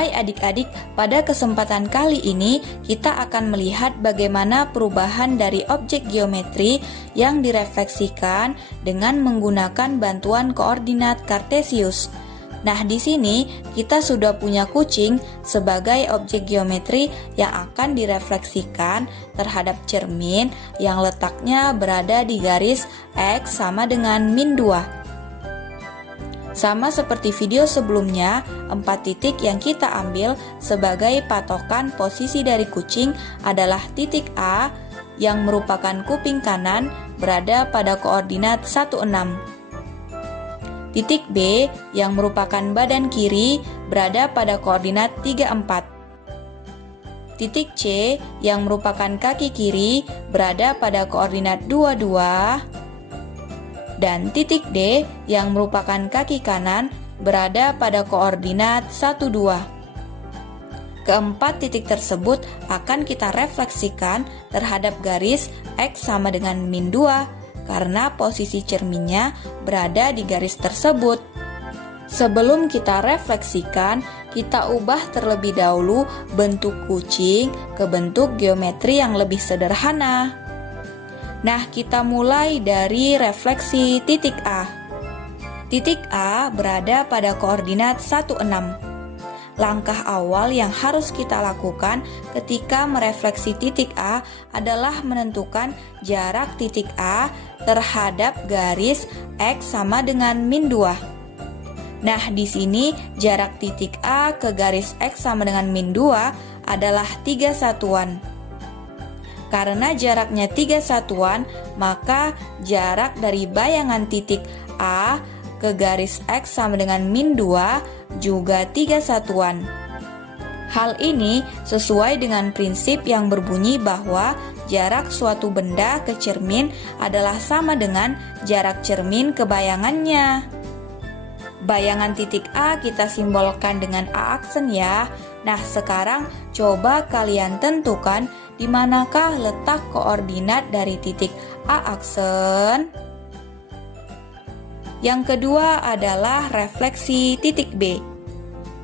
Hai adik-adik, pada kesempatan kali ini kita akan melihat bagaimana perubahan dari objek geometri yang direfleksikan dengan menggunakan bantuan koordinat Kartesius. Nah, di sini kita sudah punya kucing sebagai objek geometri yang akan direfleksikan terhadap cermin yang letaknya berada di garis X sama dengan min 2. Sama seperti video sebelumnya, 4 titik yang kita ambil sebagai patokan posisi dari kucing adalah titik A yang merupakan kuping kanan berada pada koordinat 16. Titik B yang merupakan badan kiri berada pada koordinat 34. Titik C yang merupakan kaki kiri berada pada koordinat 22. Dan titik D yang merupakan kaki kanan berada pada koordinat 12. Keempat titik tersebut akan kita refleksikan terhadap garis X sama dengan min 2 karena posisi cerminnya berada di garis tersebut. Sebelum kita refleksikan, kita ubah terlebih dahulu bentuk kucing ke bentuk geometri yang lebih sederhana. Nah, kita mulai dari refleksi titik A. Titik A berada pada koordinat 16. Langkah awal yang harus kita lakukan ketika merefleksi titik A adalah menentukan jarak titik A terhadap garis X sama dengan min 2. Nah, di sini jarak titik A ke garis X sama dengan min 2 adalah 3 satuan. Karena jaraknya 3 satuan, maka jarak dari bayangan titik A ke garis X sama dengan min 2 juga 3 satuan. Hal ini sesuai dengan prinsip yang berbunyi bahwa jarak suatu benda ke cermin adalah sama dengan jarak cermin ke bayangannya. Bayangan titik A kita simbolkan dengan A aksen ya. Nah, sekarang coba kalian tentukan di manakah letak koordinat dari titik A aksen. Yang kedua adalah refleksi titik B.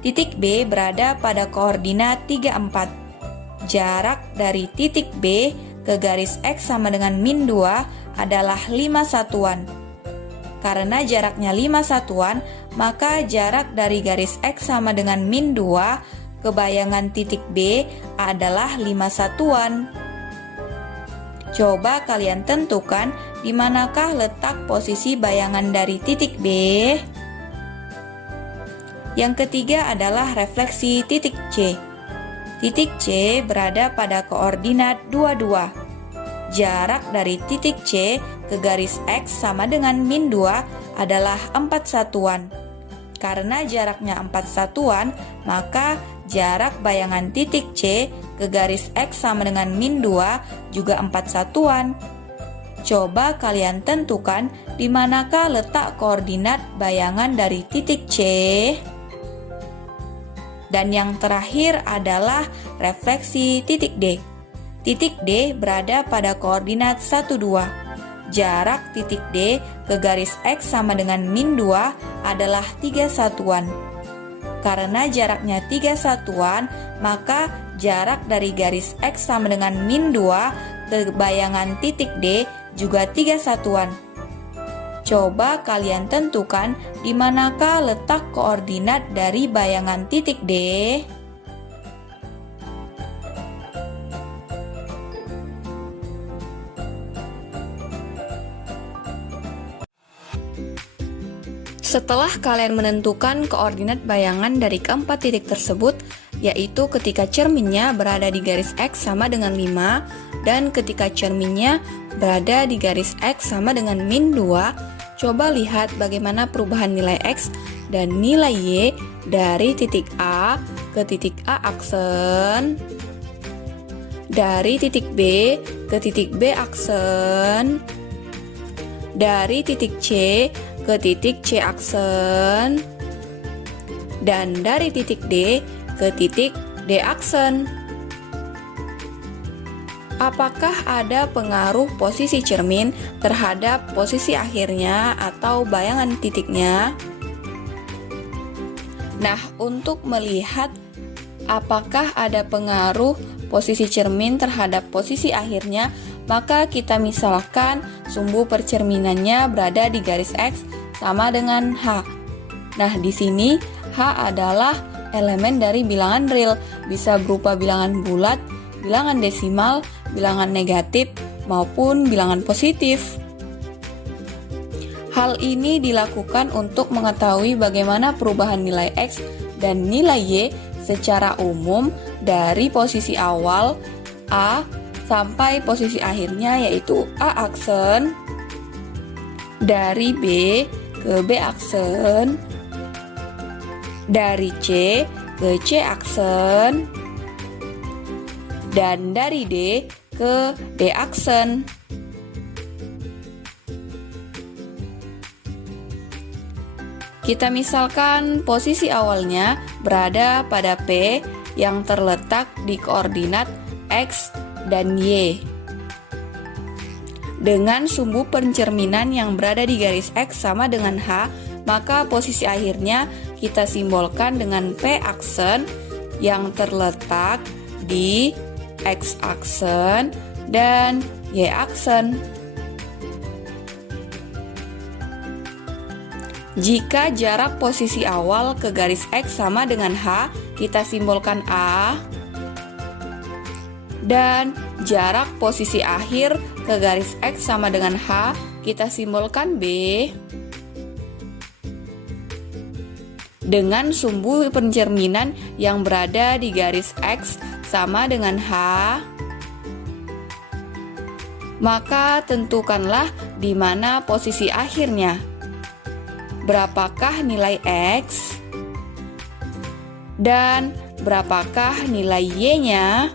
Titik B berada pada koordinat 34. Jarak dari titik B ke garis X sama dengan min 2 adalah 5 satuan. Karena jaraknya 5 satuan, maka jarak dari garis X sama dengan min 2 ke bayangan titik B adalah 5 satuan. Coba kalian tentukan di manakah letak posisi bayangan dari titik B. Yang ketiga adalah refleksi titik C. Titik C berada pada koordinat 22. Jarak dari titik C ke garis X sama dengan min 2 adalah 4 satuan. Karena jaraknya 4 satuan, maka jarak bayangan titik C ke garis X sama dengan min 2 juga 4 satuan. Coba kalian tentukan di manakah letak koordinat bayangan dari titik C. Dan yang terakhir adalah refleksi titik D. Titik D berada pada koordinat 12. Jarak titik D ke garis X sama dengan min 2 adalah 3 satuan. Karena jaraknya 3 satuan, maka jarak dari garis X sama dengan min 2 ke bayangan titik D juga 3 satuan. Coba kalian tentukan di manakah letak koordinat dari bayangan titik D. Setelah kalian menentukan koordinat bayangan dari keempat titik tersebut, yaitu ketika cerminnya berada di garis X sama dengan 5 dan ketika cerminnya berada di garis X sama dengan min 2, coba lihat bagaimana perubahan nilai X dan nilai Y dari titik A ke titik A aksen, dari titik B ke titik B aksen, dari titik C ke titik C aksen, dan dari titik D ke titik D aksen. Apakah ada pengaruh posisi cermin terhadap posisi akhirnya atau bayangan titiknya? Nah, untuk melihat apakah ada pengaruh posisi cermin terhadap posisi akhirnya? Maka kita misalkan sumbu percerminannya berada di garis X sama dengan H. Nah, di sini H adalah elemen dari bilangan real, bisa berupa bilangan bulat, bilangan desimal, bilangan negatif, maupun bilangan positif. Hal ini dilakukan untuk mengetahui bagaimana perubahan nilai X dan nilai Y secara umum dari posisi awal A sampai posisi akhirnya, yaitu A aksen, dari B ke B aksen, dari C ke C aksen, dan dari D ke D aksen. Kita misalkan posisi awalnya berada pada P yang terletak di koordinat X dan Y. Dengan sumbu pencerminan yang berada di garis X sama dengan H, maka posisi akhirnya kita simbolkan dengan P aksen yang terletak di X aksen dan Y aksen. Jika jarak posisi awal ke garis X sama dengan H, kita simbolkan A. Dan jarak posisi akhir ke garis X sama dengan H, kita simbolkan B. Dengan sumbu pencerminan yang berada di garis X sama dengan H, maka tentukanlah di mana posisi akhirnya. Berapakah nilai X? Dan berapakah nilai Y-nya?